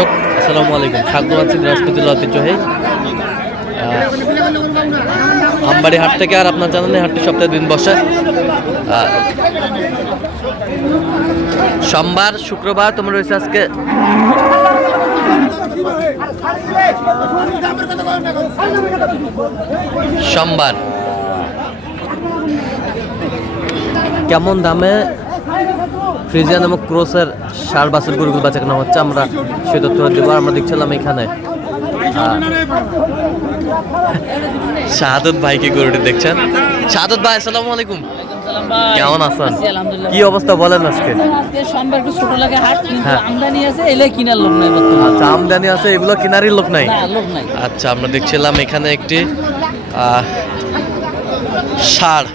দর্শক, আসসালামু আলাইকুম। স্বাগত আছি দিনাজপুর জেলা ঐতিহ্যহে আমবাড়ি হাট থেকে আর আপনার এই হাটটি সপ্তাহে দিন বসে। সোমবার, শুক্রবার তোমার রয়েছে আজকে। সোমবার। কেমন দামে ফ্রিজিয়ান নামক ক্রোসের সার বাসের গরুগুলো বেচা কেনা হচ্ছে। আমরা সে তথ্য দেবো, আমরা দেখছিলাম এখানে। শাহাদত ভাইকে গরুটি দেখছেন? শাহাদত ভাই, আসসালামু আলাইকুম। কেমন আছেন? কি অবস্থা বলেন আজকে? হ্যাঁ। আমদানি আছে লোক নাই আচ্ছা আছে এগুলো কেনারই লোক নাই? আচ্ছা আমরা দেখছিলাম এখানে একটি ষাঁড়।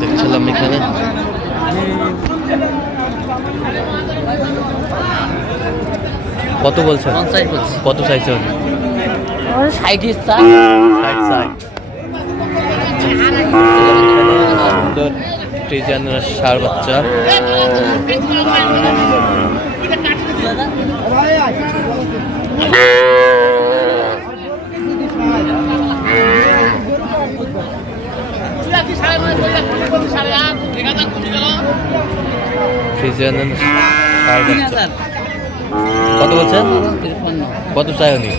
দেখছিলাম এখানে। কত বলছি? কত চাইছেন ষাট ষাট সুন্দর ফ্রিজিয়ানের ষাঁড় বাচ্চা ষাঁড় তিন বাচ্চা হাজার কত বলছেন? কত চাই উনি?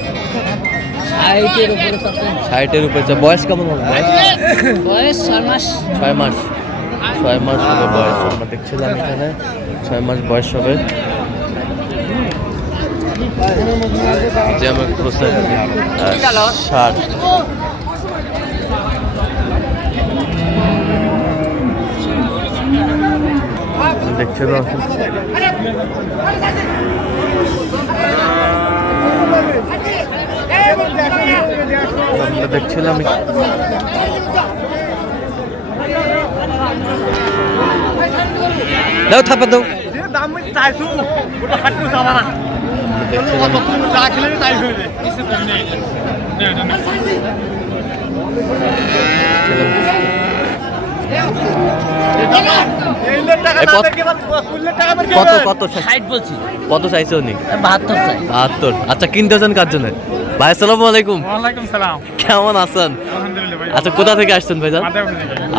ষাটের উপরে বয়স কেমন হবে বয়স ছয় মাস। ছয় মাস। ছয় মাস হবে বয়স। আমরা দেখছিলাম এখানে। ছয় মাস বয়স হবে। যে আমার প্রসেস ষাট। দেখছিলাম আমরা দেখছিলাম দাও থাপা দাও। দাম চাইছো ওটা হাঁটতে যাবা না। তাই কত- কত ষাট বলছি। কত চাইছে উনি? বাহাত্তর চাই বাহাত্তর। আচ্ছা কিনতেছেন কার জন্য? ভাই আসসালামু আলাইকুম। ওয়ালাইকুম সালাম। কেমন আছেন? আচ্ছা কোথা থেকে আসছেন ভাইজান?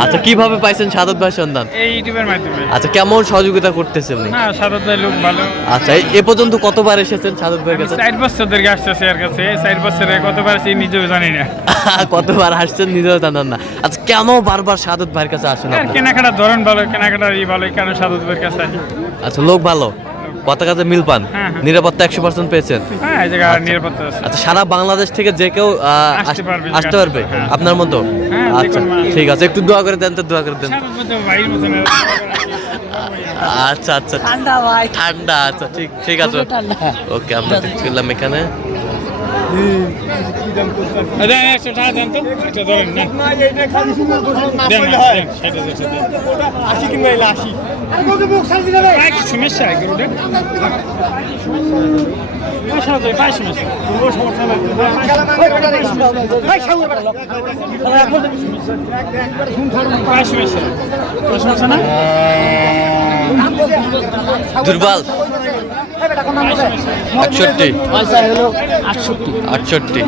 আচ্ছা কীভাবে পাইছেন সাদত ভাই সন্ধান? এই ইউটিউবের মাধ্যমে। আচ্ছা কেমন সহযোগিতা করতেছেন উনি? না সাদত ভাই লোক ভালো। আচ্ছা এ পর্যন্ত কতবার এসেছেন সাদত ভাইয়ের কাছে? ষাট বছর ধরে আসতেছে এর কাছে। ষাট বছরে কতবার সে নিজেও জানি না। কতবার আসছেন নিজেও জানান না। আচ্ছা কেন বারবার সাদত ভাইয়ের কাছে আসেন? কেনাকাটার ধরন ভালো কেনাকাটার ই ভালো কেন সাদত ভাইয়ের কাছে আসি? আচ্ছা লোক ভালো? কত কাছে মিল পান। হ্যাঁ, হ্যাঁ। নিরাপত্তা একশো পার্সেন্ট পেয়েছেন। হ্যাঁ আছে। আচ্ছা সারা বাংলাদেশ থেকে যে কেউ আহ, আসতে পারবে, আসতে পারবে। আপনার মতো? হ্যাঁ, আচ্ছা ঠিক আছে একটু দোয়া করে দেন তো দোয়া করে দেন। আচ্ছা আচ্ছা। ঠান্ডা ভাই। ঠান্ডা আচ্ছা ঠিক ঠিক আছে। ওকে আমরা দেখছিলাম এখানে। দেন একশো টাকা দেন তো। এটা ধরেন না। আশি কিনবো এলে আশি। সমস্যা হয় না? দুর্বল। আটষট্টি। আটষট্টি।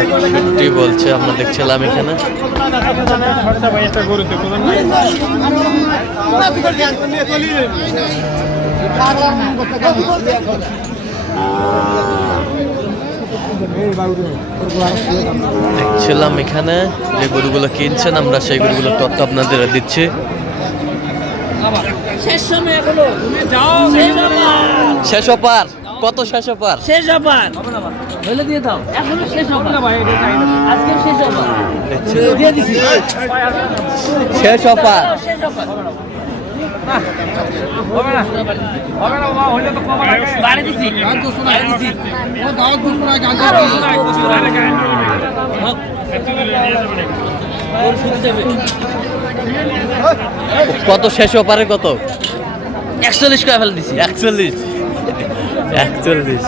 একষট্টি বলছে আমরা দেখছিলাম এখানে? দেখছিলাম এখানে যে গরুগুলো কিনছেন আমরা সেই গরুগুলোর তথ্য আপনাদের দিচ্ছি। শেষ সময় এখনও। শেষ অপার কত শেষ অপার শেষ অফার। বলে দিয়ে দাও। এখনও শেষ অফার। আজকে শেষ দেখছিলাম দিয়ে দিছি। শেষ অপার শেষ বাড়ি কত শেষ ওপারে কত? একচল্লিশ করে ফেলে দিছি। একচল্লিশ। একচল্লিশ।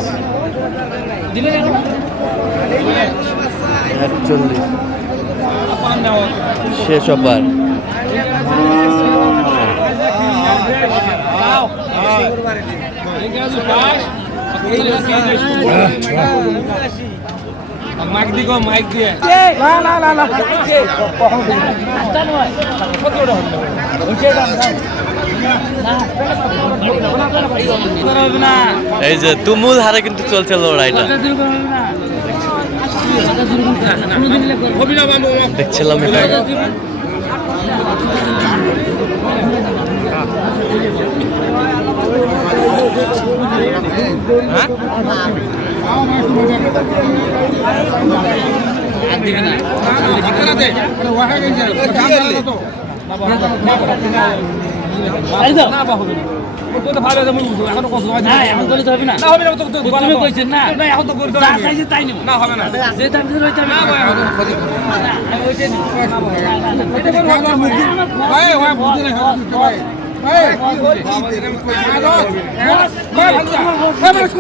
একচল্লিশ। শেষ অপার মাইক দিগো মাইক দিয়ে। এই তুমুল হারে কিন্তু চলছে লড়াইটা। দেখছিলাম হয় না না না না করতে যা এখন ক্ষতি না আমি ওইটাই নিব এটা। কোন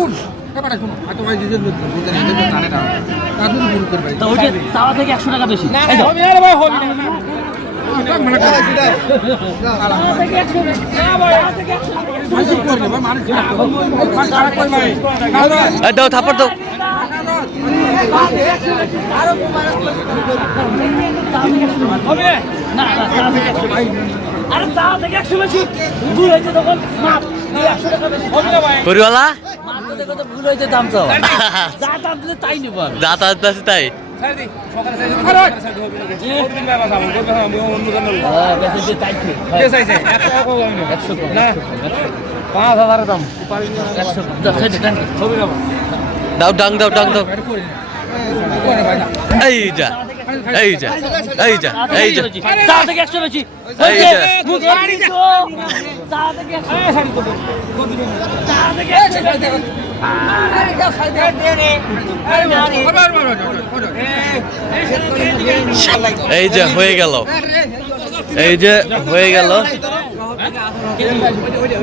না আচ্ছা থেকে একশো টাকা বেশি দাও। মানে থাপড় দাও হবে না আরে চাওয়া থেকে একশো বেশি। ভুল হয়েছে তখন। মাপ একশো টাকা বেশি। হবে না ভাই। করিওয়ালা মাপ তো দেখো তো ভুল হয়েছে দাম চাওয়া যা দাম দিলে তাই নিব যা তা আছে তাই। সাইড দি সকালে সাইড সকালে সাইড হবে না দিন বাবা যাব করবে আমি অন্য জানো বেশি যে তাই ঠিক। কে চাইছে? 100 টাকা কম একশো কম, না। একশো। 5000 দাম। একশো কম। দাও, সাইডে টান। হবে না দাও। ডাং দাও ডাং দাও। এই যা। এই যা এই যা এই যা। চা থেকে একশো বেশি। এই। যে। চা থেকে চা থেকে এই যে হয়ে গেল। এই যে হয়ে গেল।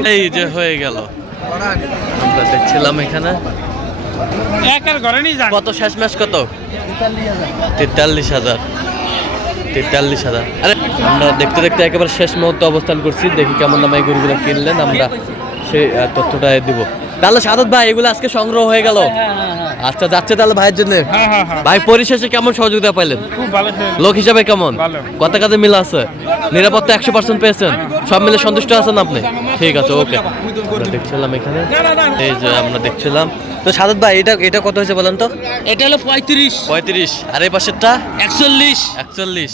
এই যে হয়ে গেল। আমরা দেখছিলাম এখানে। কত শেষ ম্যাচ কত? তেতাল্লিশ হাজার। তেতাল্লিশ হাজার। আরে আমরা দেখতে দেখতে একেবারে শেষ মুহূর্তে অবস্থান করছি। দেখি কেমন দামে এই গরুগুলো কিনলেন আমরা সেই তথ্যটা দিব। তাহলে সাদত ভাই এগুলো আজকে সংগ্রহ হয়ে গেল? হ্যাঁ, হ্যাঁ, হ্যাঁ। আচ্ছা যাচ্ছে তাহলে ভাইয়ের জন্য? হ্যাঁ হ্যাঁ হ্যাঁ। ভাই পরিশেষে কেমন সহযোগিতা পাইলেন? খুব ভালো ছিল। লোক হিসাবে কেমন? ভালো। কত কাজে মিল আছে? নিরাপত্তা একশো পার্সেন্ট পেয়েছেন? সব মিলে সন্তুষ্ট আছেন আপনি? ঠিক আছে ওকে। আমরা দেখছিলাম এখানে। এই যে আমরা দেখছিলাম। তো সাদত ভাই এটা এটা কত হয়েছে বলেন তো? এটা হলো পঁয়ত্রিশ। পঁয়ত্রিশ। আর এই পাশেরটা? একচল্লিশ। একচল্লিশ।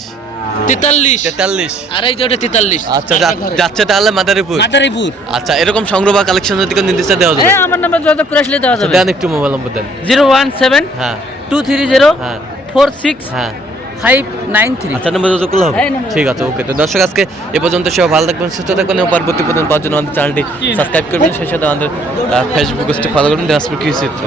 তেতাল্লিশ। তেতাল্লিশ। আর এই যে তেতাল্লিশ। আচ্ছা যাচ্ছে তাহলে মাদারীপুর? মাদারীপুর। আচ্ছা এরকম সংগ্রহ বা কালেকশন যদি কোনো নির্দিষ্ট দেওয়া যাবে। হ্যাঁ আমার নাম্বার যত করে আসলে দেওয়া যাবে। দেন একটু মোবাইল নম্বর দেন। জিরো ওয়ান সেভেন হ্যাঁ। টু থ্রি জিরো হ্যাঁ। ফোর সিক্স হ্যাঁ। Five nine three. আচ্ছা নম্বর যত করলে হবে। ঠিক আছে ওকে তো দর্শক আজকে এ পর্যন্ত সবাই ভালো থাকবেন সুস্থ থাকবেন এবং পরবর্তী পর্যন্ত পাওয়ার জন্য আমাদের চ্যানেলটি সাবস্ক্রাইব করবেন সেই সাথে আমাদের ফেসবুক পেজটি ফলো করবেন দিনাজপুর কৃষি চিত্র।